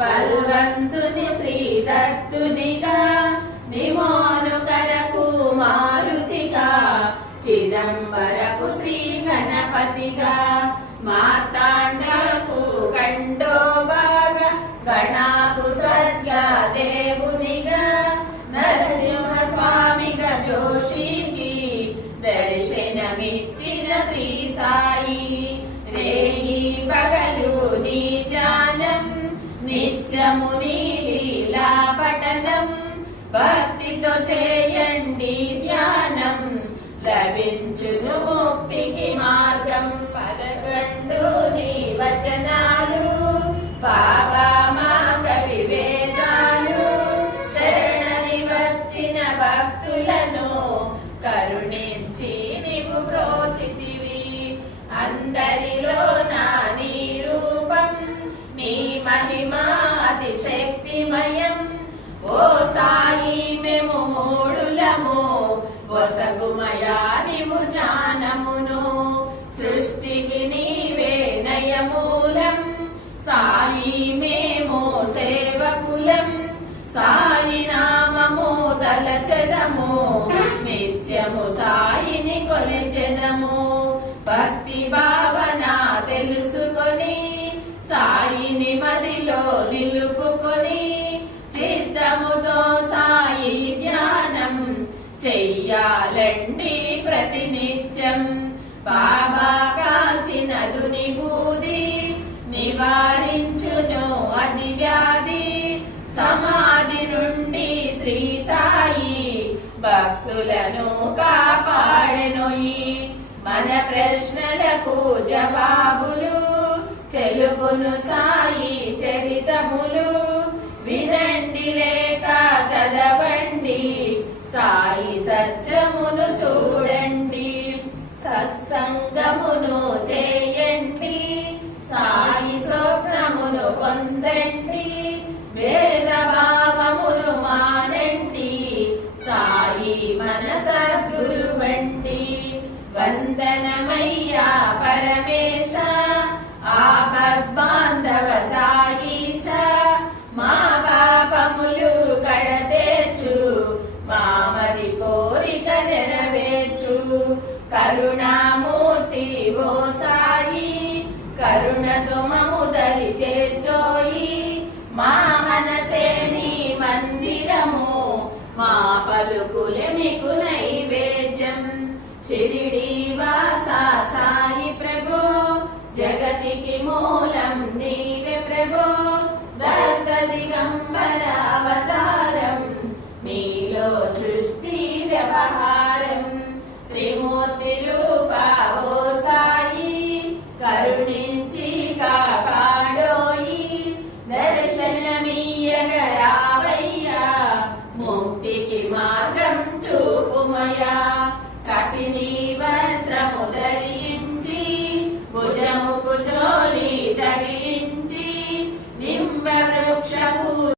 బల్వంతుని శ్రీదత్తునిగా నిమోనుకరకు మారుతిగా చిదంబరకు శ్రీ గణపతిగా మార్తాండకు ఖండోబాగా గణాకు సజ్జా దేవునిగా నరసింహ స్వామిగా జోషికి దర్శనమిచ్చిన శ్రీ సాయి రేయి పగలు నీ ధ్యానం నిత్యము నీ లీలా పఠనం భక్తితో చేయండి ధ్యానం లభించును ముక్తికి మార్గం 11 నీ వచనాలు బాబా మా కవి వేదాలు శరణని వచ్చిన భక్తులను కరుణించి నీవు ప్రోచితివి అందరిలో నా నీ రూపం నీ మహిమా అతిశక్తిమయం ఓ సాయి మేము మూడులము వసగుమయా నీవు జ్ఞానమును సృష్టికి నీవే నయమూలం సాయి మేము సేవకులం సాయి నామము తలచెదము నిత్యము సాయిని కొలిచెదము భక్తి భావన తెలుసుకొని సాయిని మదిలో నిలుపుకొని చిత్తముతో సాయి ధ్యానం చెయ్యాలండి ప్రతినిత్యం బాబా కాల్చిన దుని బూది నివారించును అది వ్యాధి సమాధి నుండి శ్రీ సాయి భక్తులను కాపాడెనోయి మన ప్రశ్నలకు జవాబులు తెలుపును సాయి చరితములు వినండి లేక చదవండి సాయి సత్యమును చూడండి సత్సంగమును చేయండి సాయి స్వప్నమును పొందండి భేదభావమును మానండి సాయి మన సద్గురువండి వందనమయ్యా పరమేశ ఆపద్బాంధవ సాయీశ మా పాపములు కడతేచు మామరి కోరిక నెరవేర్చు కరుణామూర్తి ఓ సాయి కరుణతో మము దరి చేర్చోయి మా మనసే నీ మందిరము మా పలుకులే మీకు నైవేద్యం షిరిడి వాసా సాయి ప్రభో జగతికి మూలం నీవే ప్రభో దత్త దిగంబర అవతారం నీలో సృష్టి